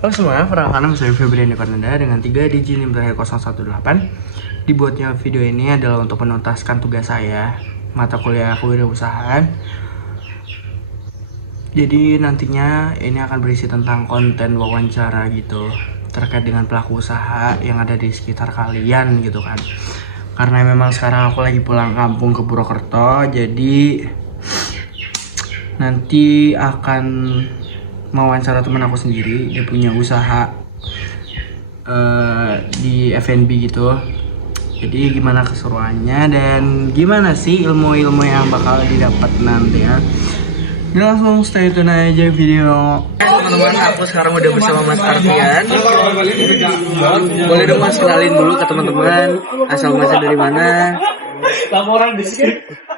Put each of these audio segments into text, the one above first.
Halo semua, perkenalkan saya Febrian Dekarnanda dengan 3 digit NIM terakhir 018. Dibuatnya video ini adalah untuk menuntaskan tugas saya, mata kuliah kewirausahaan. Jadi nantinya ini akan berisi tentang konten wawancara gitu, terkait dengan pelaku usaha yang ada di sekitar kalian gitu kan. Karena memang sekarang aku lagi pulang kampung ke Purwokerto, jadi nanti akan mewawancara teman aku sendiri. Dia punya usaha di F&B gitu. Jadi gimana keseruannya dan gimana sih ilmu-ilmu yang bakal didapat nanti ya. Jadi langsung stay tune aja video. Teman-teman, aku sekarang udah bersama Mas Ardian. Boleh dong Mas kenalin dulu ke teman-teman, asal Masnya dari mana?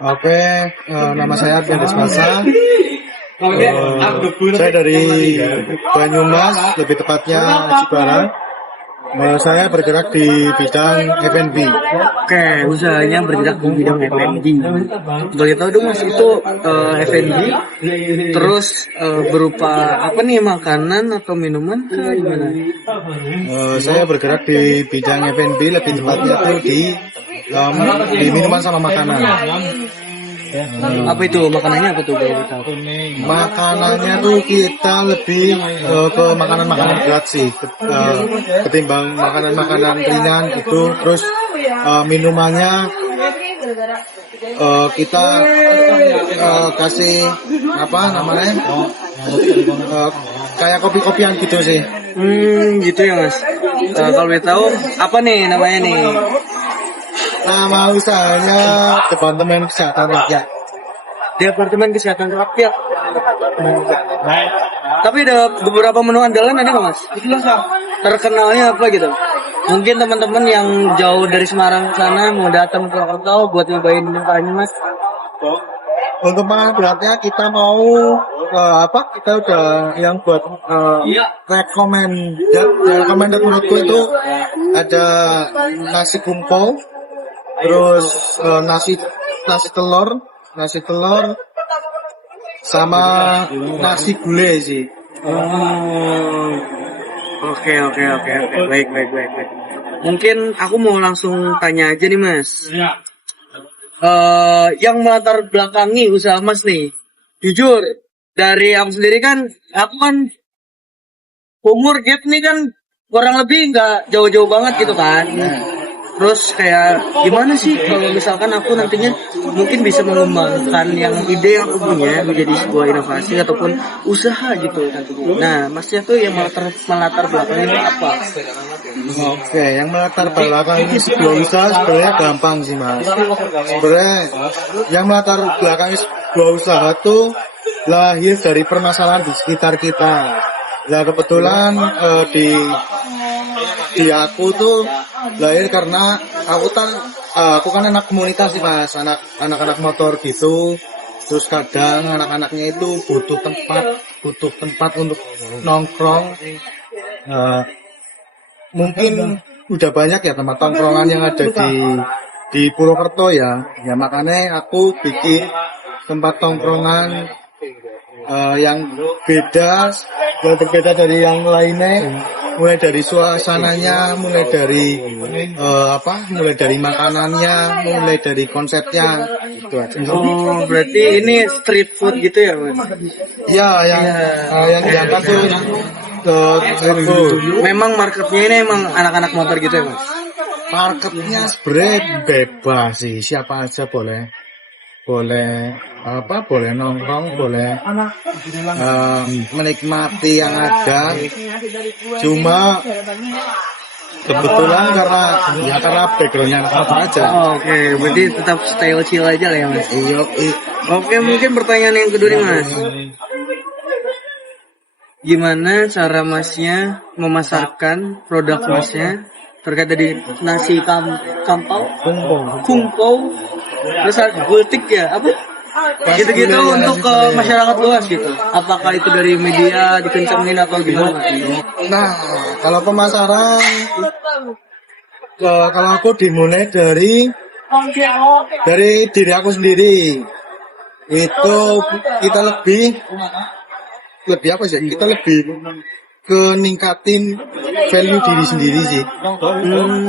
Oke, nama saya Ardian Desmasa. Saya dari Banyumas, lebih tepatnya Cipularang. Saya bergerak di bidang F&B. Oke, usahanya bergerak di bidang F&B. Boleh tahu dong Mas, itu F&B terus berupa apa nih, makanan atau minuman atau gimana? Saya bergerak di bidang F&B, lebih tepatnya itu di minuman sama makanan. Apa itu makanannya, apa tuh boleh tahu? Makanannya tuh kita lebih ke makanan-makanan berat sih, ketimbang makanan-makanan ringan gitu. Terus minumannya kita kasih apa namanya, kayak kopi-kopian gitu sih. Gitu ya Mas. Kalau boleh tahu apa nih namanya nih? Nama usahanya Departemen Kesehatan Rakyat. Departemen Kesehatan Rakyat. Tapi ada beberapa menu andalan, ada nggak Mas? Terkenalnya apa gitu? Mungkin teman-teman yang jauh dari Semarang sana mau datang ke Purwokerto buat nyobain mukanya Mas. Untuk makanan beratnya kita mau apa? Kita udah yang buat recommended menurutku itu ada nasi kumpul, terus nasi telur sama nasi gulai sih. Oke. Baik. Mungkin aku mau langsung tanya aja nih Mas. Yang melatar belakangi usaha Mas nih, jujur dari aku sendiri kan, aku kan umur gap nih kan kurang lebih nggak jauh-jauh banget gitu kan. Terus kayak gimana sih kalau misalkan aku nantinya mungkin bisa mengembangkan yang ide yang aku punya menjadi sebuah inovasi ataupun usaha gitu nantinya. Nah, Masnya tuh yang melatar belakangnya itu apa? Oke, yang melatar belakangi sebuah usaha sebenarnya gampang sih Mas. Sebenarnya yang melatar belakangi sebuah usaha tuh lahir dari permasalahan di sekitar kita. Nah kebetulan di aku tuh lahir karena aku kan anak komunitas sih Mas, anak-anak motor gitu. Terus kadang anak-anaknya itu butuh tempat untuk nongkrong. Mungkin udah banyak ya tempat nongkrongan yang ada di Purwokerto ya. Ya makanya aku bikin tempat nongkrongan yang berbeda dari yang lainnya. Mulai dari suasananya, mulai dari makanannya, mulai dari konsepnya, itu aja. Oh, berarti ini street food gitu ya Mas? Ya, yang diangkat tuh street food. Memang marketnya ini emang anak-anak motor gitu ya Mas? Marketnya sebenarnya bebas sih, siapa aja boleh nongkrong, boleh menikmati yang ada. Cuma kebetulan karena backgroundnya apa aja. Oke, berarti tetap style chill aja lah ya Mas. Iya. Oke, mungkin pertanyaan yang kedua nih Mas. Gimana cara Masnya memasarkan produk Masnya terkait dari nasi kungpau, terus gultik ya, apa? Gitu-gitu untuk ke masyarakat luas gitu. Apakah itu dari media dikencengin atau gimana? Nah, kalau pemasaran, kalau aku dimulai dari diri aku sendiri. Itu kita lebih apa sih? Kita lebih ke ningkatin value diri sendiri sih.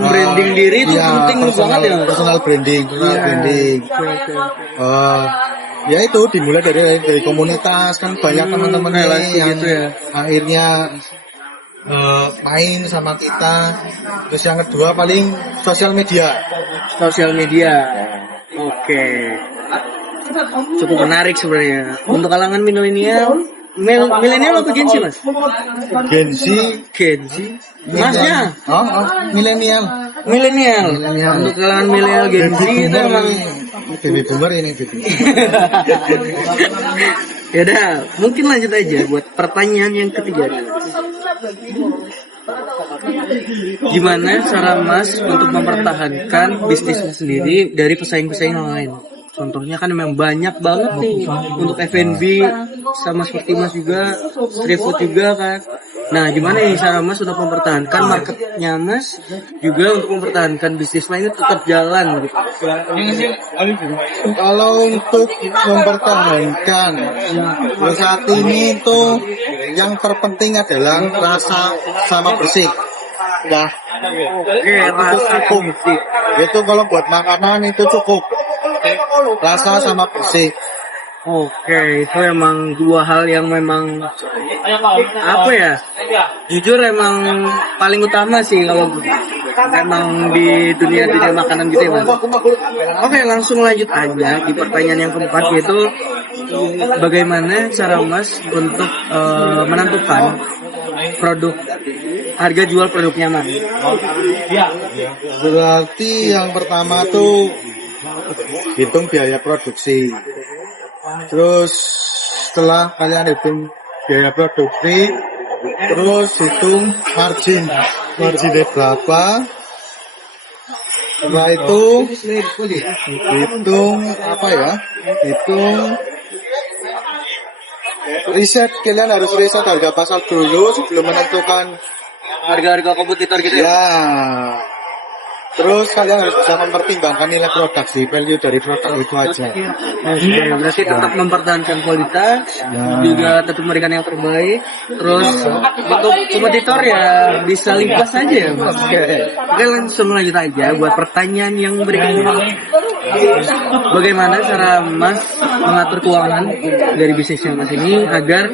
Branding diri itu Iya, penting banget ya. personal branding, personal branding. Ya itu dimulai dari komunitas, kan banyak teman-teman relasi yang gitu ya. akhirnya main sama kita. Terus yang kedua paling sosial media. Sosial media. Oke. Cukup menarik sebenarnya. Untuk kalangan milenial, milenial atau Gen Z, Mas? Gen Z, Gen Z. Masnya? milenial. Milenial. Milenial. Untuk kalangan milenial Gen Z itu emang Baby boomer ini baby. ya udah, mungkin lanjut aja buat pertanyaan yang ketiga. Gimana cara Mas untuk mempertahankan bisnisnya sendiri dari pesaing-pesaing yang lain? Contohnya kan memang banyak banget nih untuk F&B, sama seperti Mas juga, street food juga kan. Nah, gimana nih cara Mas untuk mempertahankan marketnya Mas, juga untuk mempertahankan bisnis lainnya tetap jalan gitu. Kalau untuk mempertahankan saat ini itu yang terpenting adalah rasa sama bersih. Nah, Oke, rasa cukup. Itu kalau buat makanan itu cukup. Rasa sama bersih. Oke, itu emang dua hal yang memang apa ya? Jujur emang paling utama sih kalau emang di dunia makanan gitu ya, Mas. Oke, langsung lanjut aja di pertanyaan yang keempat, yaitu bagaimana cara Mas untuk menentukan produk harga jual produknya Mas? Berarti yang pertama tuh hitung biaya produksi. Terus setelah kalian hitung biaya produksi, terus hitung marginnya berapa. Setelah itu hitung apa ya? Hitung riset, kalian harus riset harga pasar dulu sebelum menentukan Harga-harga kompetitor gitu ya? ya. Terus kalian harus bisa mempertimbangkan nilai produk sih, value dari produk itu aja. Oke, berarti tetap mempertahankan kualitas, juga tetap memberikan yang terbaik. Terus untuk kompetitor ya bisa lipas aja ya, Mas. Oke, langsung lanjut aja buat pertanyaan yang berikutnya. Bagaimana cara Mas mengatur keuangan dari bisnisnya Mas ini agar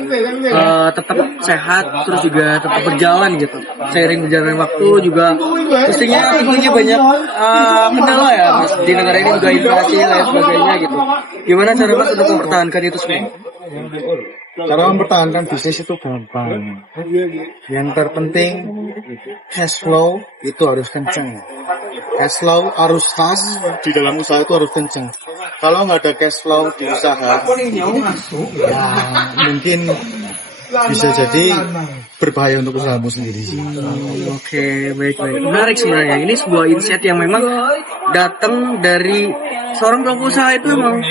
tetap sehat, terus juga tetap berjalan gitu. Seiring berjalannya waktu juga pastinya tentunya banyak kendala ya Mas, di negara ini juga inflasi dan lain sebagainya gitu. Gimana cara Mas untuk mempertahankan itu semua? Cara mempertahankan bisnis itu gampang. Yang terpenting cash flow itu harus kenceng. Cash flow harus pas di dalam usaha itu harus kenceng. Kalau nggak ada cash flow di usaha, ya mungkin bisa jadi berbahaya untuk usahamu sendiri. Oke, baik. Menarik sebenarnya. Ini sebuah insight yang memang datang dari seorang pelaku usaha itu memang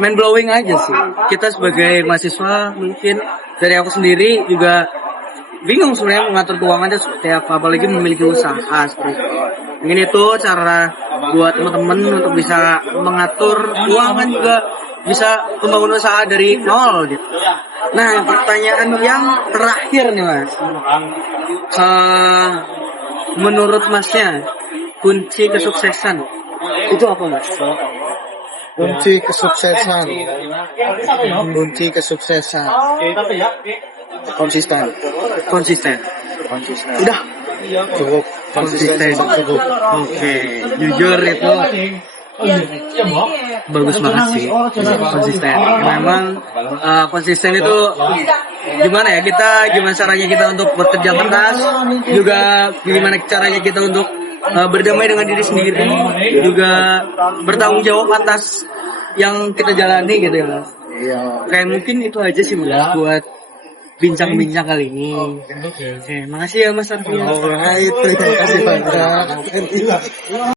mind blowing aja sih. Kita sebagai mahasiswa mungkin dari aku sendiri juga bingung sebenarnya mengatur keuangannya seperti apa, apalagi memiliki usaha seperti itu. Mungkin itu cara buat teman-teman untuk bisa mengatur keuangan, juga bisa membangun usaha dari nol gitu. Nah, pertanyaan yang terakhir nih Mas, menurut Masnya kunci kesuksesan itu apa Mas? Kunci kesuksesan konsisten. Udah Cukup konsisten. cukup. Oke, jujur itu bagus banget sih, konsisten. Memang konsisten itu gimana ya, gimana caranya kita untuk bekerja keras, juga gimana caranya kita untuk berdamai dengan diri sendiri, juga bertanggung jawab atas yang kita jalani gitu ya Mas. Iya. Kayak mungkin itu aja sih Mas buat bincang-bincang kali ini. Oke, makasih ya Mas Arfi. Alright, terima kasih banyak.